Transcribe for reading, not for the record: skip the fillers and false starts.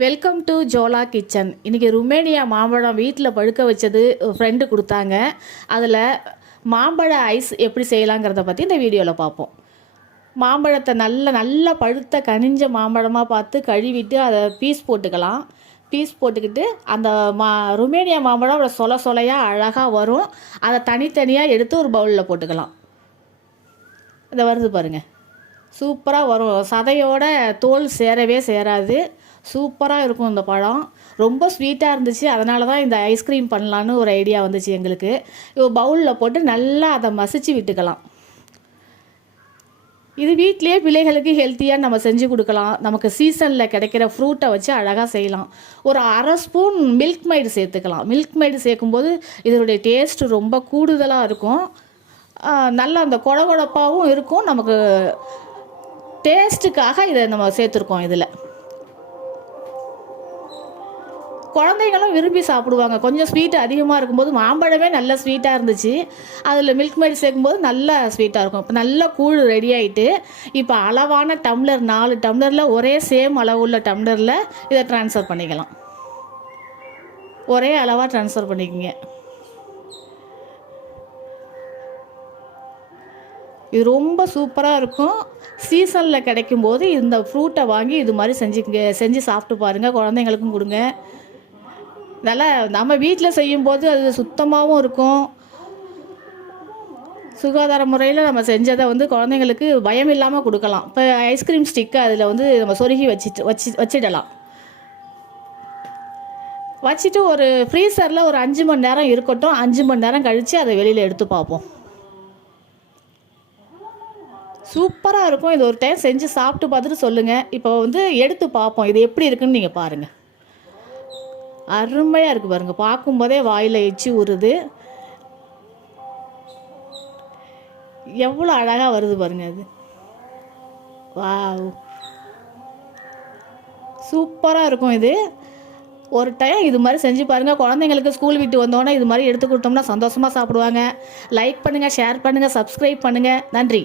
Welcome to Jola kitchen. இன்றைக்கி ருமேனியா மாம்பழம் வீட்டில் பழுக்க வச்சது ஃப்ரெண்டு கொடுத்தாங்க. அதில் மாம்பழ ஐஸ் எப்படி செய்யலாங்கிறத பற்றி இந்த வீடியோவில் பார்ப்போம். மாம்பழத்தை நல்ல பழுத்த கனிஞ்ச மாம்பழமாக பார்த்து கழுவிட்டு அதை பீஸ் போட்டுக்கலாம். பீஸ் போட்டுக்கிட்டு அந்த ருமேனியா மாம்பழம் சொலையாக அழகாக வரும். அதை தனித்தனியாக எடுத்து ஒரு பவுலில் போட்டுக்கலாம். இதை வருது பாருங்கள், சூப்பராக வரும். சதையோட தோல் சேரவே சேராது, சூப்பராக இருக்கும். இந்த பழம் ரொம்ப ஸ்வீட்டாக இருந்துச்சு, அதனால தான் இந்த ஐஸ்கிரீம் பண்ணலான்னு ஒரு ஐடியா வந்துச்சு எங்களுக்கு. இப்போ பவுலில் போட்டு நல்லா அதை மசிச்சு விட்டுக்கலாம். இது வீட்டிலே பிள்ளைகளுக்கு ஹெல்த்தியாக நம்ம செஞ்சு கொடுக்கலாம். நமக்கு சீசனில் கிடைக்கிற ஃப்ரூட்டை வச்சு அழகாக செய்யலாம். ஒரு அரை ஸ்பூன் மில்க் மைடு சேர்த்துக்கலாம். மில்க் மைடு சேர்க்கும்போது இதனுடைய டேஸ்ட்டு ரொம்ப கூடுதலாக இருக்கும். நல்லா அந்த கொழகொழப்பாகவும் இருக்கும். நமக்கு டேஸ்ட்டுக்காக இதை நம்ம சேர்த்துருக்கோம். இதில் குழந்தைங்களும் விரும்பி சாப்பிடுவாங்க. கொஞ்சம் ஸ்வீட் அதிகமாக இருக்கும்போது, மாம்பழமே நல்ல ஸ்வீட்டாக இருந்துச்சு, அதில் மில்க் மைடு சேர்க்கும்போது நல்லா ஸ்வீட்டாக இருக்கும். இப்போ நல்ல கூழ் ரெடி ஆகிட்டு, இப்போ அளவான டம்ளர் 4 டம்ளரில் ஒரே சேம் அளவு உள்ள டம்ளரில் இதை ட்ரான்ஸ்ஃபர் பண்ணிக்கலாம். ஒரே அளவாக ட்ரான்ஸ்ஃபர் பண்ணிக்கோங்க. இது ரொம்ப சூப்பராக இருக்கும். சீசனில் கிடைக்கும்போது இந்த ஃப்ரூட்டை வாங்கி இது மாதிரி செஞ்சு சாப்பிட்டு பாருங்கள். குழந்தைங்களுக்கும் கொடுங்க. நல்லா நம்ம வீட்டில் செய்யும்போது அது சுத்தமாகவும் இருக்கும். சுகாதார முறையில் நம்ம செஞ்சதை குழந்தைங்களுக்கு பயம் இல்லாமல் கொடுக்கலாம். இப்போ ஐஸ்கிரீம் ஸ்டிக்கு அதில் நம்ம சொருகி வச்சிடலாம். வச்சுட்டு ஒரு ஃப்ரீசரில் ஒரு 5 மணி நேரம் இருக்கட்டும். 5 மணி நேரம் கழித்து அதை வெளியில் எடுத்து பார்ப்போம். சூப்பராக இருக்கும். இது ஒரு டைம் செஞ்சு சாப்பிட்டு பார்த்துட்டு சொல்லுங்கள். இப்போ எடுத்து பார்ப்போம் இது எப்படி இருக்குன்னு நீங்கள் பாருங்கள். அருமையாக இருக்குது பாருங்கள். பார்க்கும்போதே வாயில் எச்சி ஊறுது. எவ்வளோ அழகாக வருது பாருங்கள். அது வாவ், சூப்பராக இருக்கும். இது ஒரு டைம் இது மாதிரி செஞ்சு பாருங்கள். குழந்தைங்களுக்கு ஸ்கூல் விட்டு வந்தோன்னே இது மாதிரி எடுத்து கொடுத்தோம்னா சந்தோஷமாக சாப்பிடுவாங்க. லைக் பண்ணுங்கள், ஷேர் பண்ணுங்கள், சப்ஸ்கிரைப் பண்ணுங்கள். நன்றி.